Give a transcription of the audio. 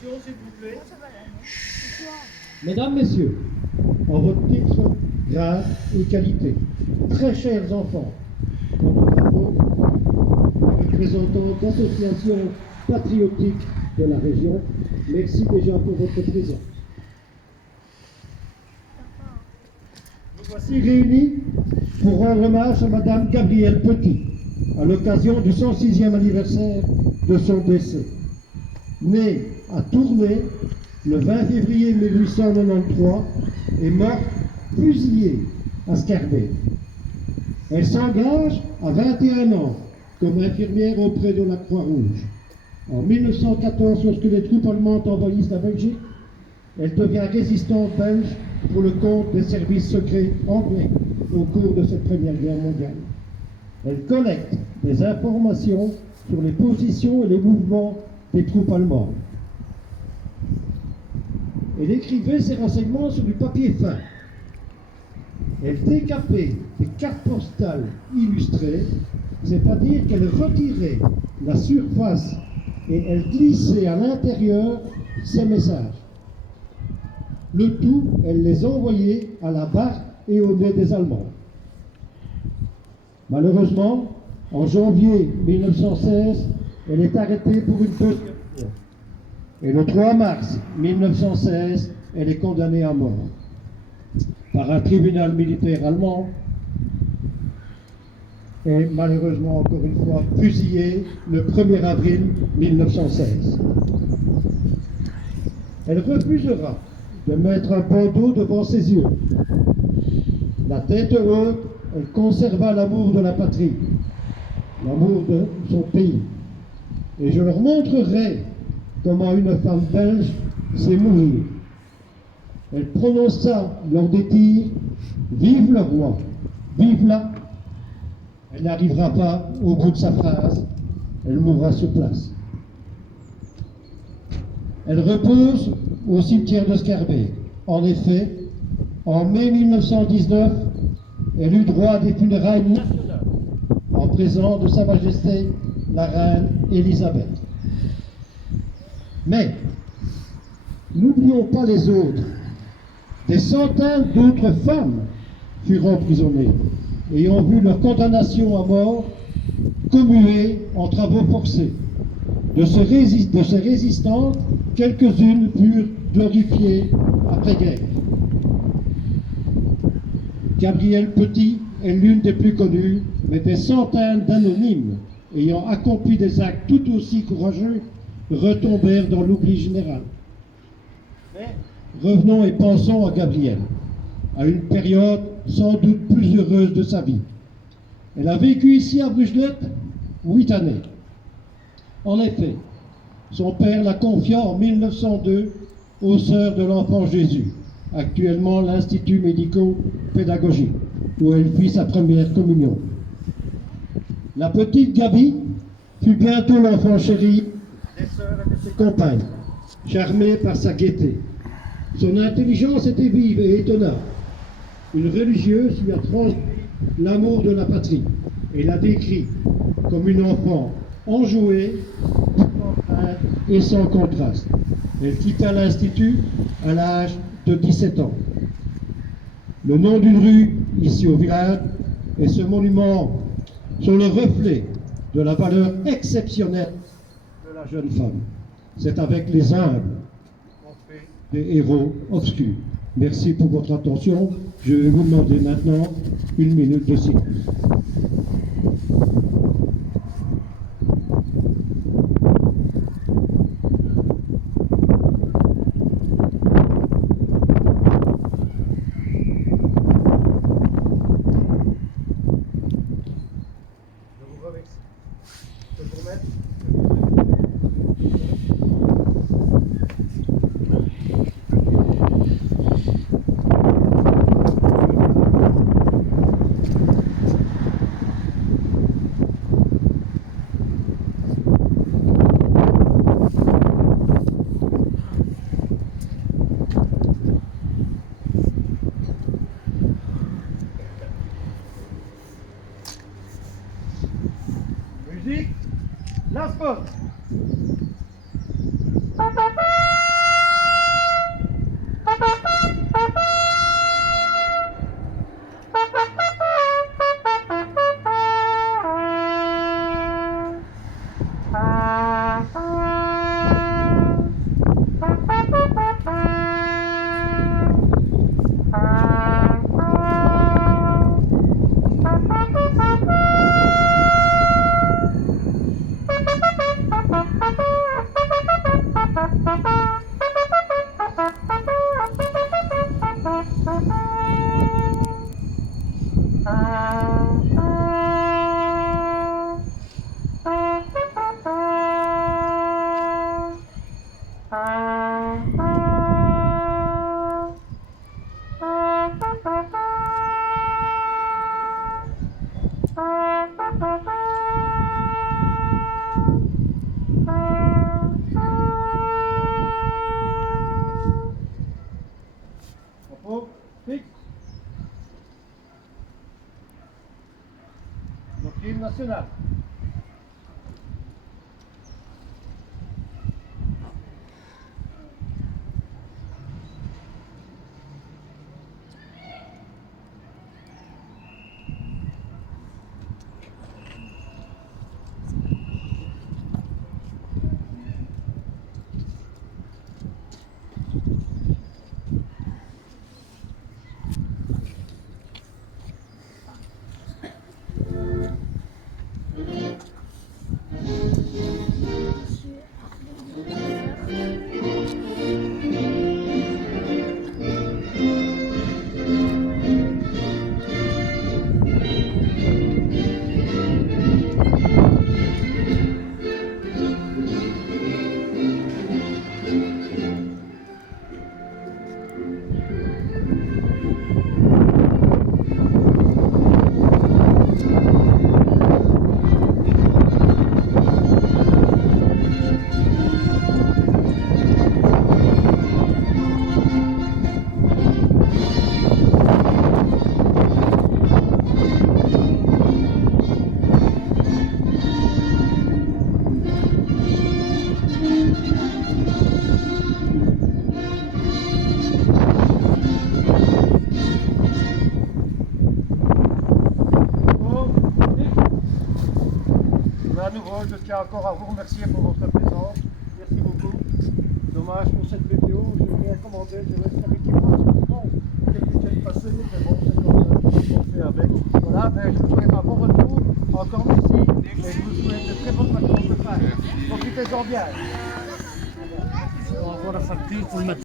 s'il vous plaît. Mesdames, Messieurs, en votre titre, grade et qualité, très chers enfants, représentants d'associations patriotiques de la région, merci déjà pour votre présence. Nous voici réunis pour rendre hommage à Madame Gabrielle Petit, à l'occasion du 106e anniversaire de son décès. Née à Tournai le 20 février 1893 et morte fusillée à Scarbeck. Elle s'engage à 21 ans comme infirmière auprès de la Croix-Rouge. En 1914, lorsque les troupes allemandes envahissent la Belgique, elle devient résistante belge pour le compte des services secrets anglais au cours de cette Première Guerre mondiale. Elle collecte des informations sur les positions et les mouvements des troupes allemandes. Elle écrivait ses renseignements sur du papier fin. Elle décapait des cartes postales illustrées, c'est-à-dire qu'elle retirait la surface et elle glissait à l'intérieur ses messages. Le tout, elle les envoyait à la barre et au nez des Allemands. Malheureusement, en janvier 1916, elle est arrêtée pour une deuxième fois. Et le 3 mars 1916, elle est condamnée à mort par un tribunal militaire allemand et malheureusement encore une fois fusillée le 1er avril 1916. Elle refusera de mettre un bandeau devant ses yeux. La tête haute, elle conserva l'amour de la patrie, l'amour de son pays. Et je leur montrerai comment une femme belge sait mourir. Elle prononça lors des tirs « Vive le roi, vive là ». Elle n'arrivera pas au bout de sa phrase, elle mourra sur place. Elle repose au cimetière de Scarbeck. En effet, en mai 1919, elle eut droit à des funérailles nationales en présence de Sa Majesté la Reine Élisabeth. Mais, n'oublions pas les autres. Des centaines d'autres femmes furent emprisonnées et ont vu leur condamnation à mort commuée en travaux forcés. De ces résistantes, quelques-unes furent glorifiées après-guerre. Gabrielle Petit est l'une des plus connues, mais des centaines d'anonymes ayant accompli des actes tout aussi courageux retombèrent dans l'oubli général. Mais revenons et pensons à Gabrielle, à une période sans doute plus heureuse de sa vie. Elle a vécu ici à Brugelette 8 années. En effet, son père la confia en 1902 aux Sœurs de l'Enfant Jésus, actuellement l'Institut médico-pédagogique, où elle fit sa première communion. La petite Gabi fut bientôt l'enfant chéri des sœurs et de ses compagnes, charmée par sa gaieté. Son intelligence était vive et étonnante. Une religieuse lui a transmis l'amour de la patrie et l'a décrit comme une enfant enjouée, et sans contraste. Elle quitta l'Institut à l'âge de 17 ans. Le nom d'une rue, ici au village, et ce monument sont le reflet de la valeur exceptionnelle de la jeune femme. C'est avec les humbles qu'on fait des héros obscurs. Merci pour votre attention. Je vais vous demander maintenant 1 minute de silence. Musique, la spot. national. À nouveau, je tiens encore à vous remercier pour votre présence. Merci beaucoup. Dommage pour cette vidéo, je n'ai rien commandé, je laisse avec bon, quelques chèques passés, mais bon, c'est comme ça, on fait avec. Voilà, mais je vous souhaite un bon retour, encore merci, et je vous souhaite de très bonnes vacances de Pâques. Profitez-en bien. On va voir la facture pour le matin.